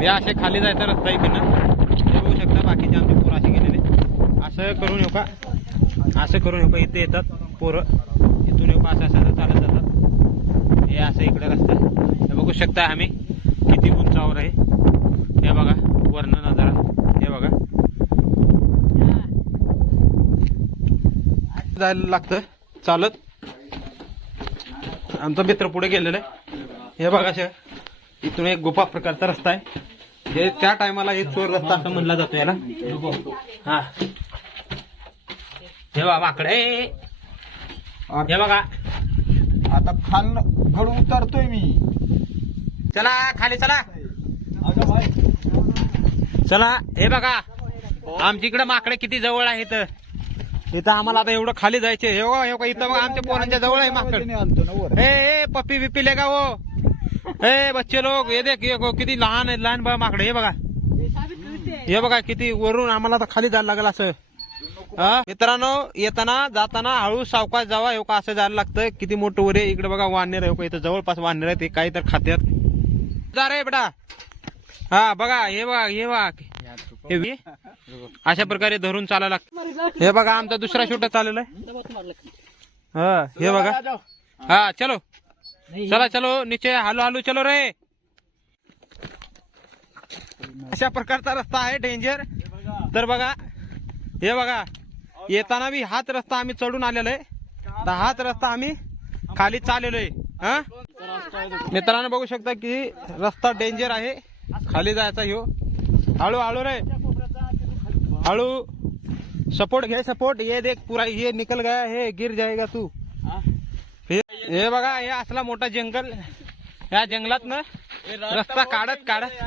हे असे खाली जायचा रस्ता इकडनं. हे बघू शकता बाकीचे आमचे पोरं असे गेलेले. असं करून येऊ का? असं करून येऊ का? इथे येतात पोरं. इथून येऊ का? असं असं चालत जातात. हे असं इकडं रस्ता हे बघू शकता आम्ही किती उंचावर आहे. हे बघा वर्ण नजारा. हे बघा. जायला लागतं. चालत. आमचा मित्र पुढे गेलेला आहे. हे बघा शे इथून एक गुफा प्रकारचा रस्ता आहे. हे त्या टायमाला हे चोर रस्ता असं म्हणला जातो याला. हा. हे बघा माकडे. हे बघा. आता खाल घडू उतरतोय मी. चला खाली चला. चला हे बघा. आमच्या इकडे माकडे किती जवळ आहेत. इथं आम्हाला आता एवढं खाली जायचे हे बघा हे बघा इथं बघा आमच्या पोरांच्या जवळ आहे माकड. ए पप्पी बिप्पी लेगा वो ए बच्चे लोक हे देख हे किती लहान आहेत लहान बघा माकडे. हे बघा. हे बघा किती वरून आम्हाला तर खाली जायला लागला असं. मित्रांनो येताना जाताना हळू सावकाश जावा हे का असं जायला लागतं किती मोठं वर आहे. इकडे बघा वानर आहे. का इथं जवळपास वानर आहे ते काही तर खात्यात जा रे बेटा. हा बघा हे बघा. हे बघा. अशा प्रकारे धरून चालायला लागतं. हे बघा आमचा दुसरा शूट चाललेला आहे. हा हे बघा. हा चलो. चला चलो नीचे हालू हालू चलो रे. अशा प्रकारचा रस्ता आहे डेंजर तर बघा हे बघा येताना बी हाच रस्ता आम्ही चढून आलेलो आहे. तर हाच रस्ता आम्ही खाली चाललेलो आहे. हा? मित्रांनो बघू शकता की रस्ता डेंजर आहे. खाली जायचा ह्यो. हळू हळू रे. हळू. सपोर्ट घे सपोर्ट. ये देख पूरा ये निकल गया है गिर जाएगा तू. हे बघा हे असला मोठा जंगल. या जंगलात ना रस्ता काढत काढत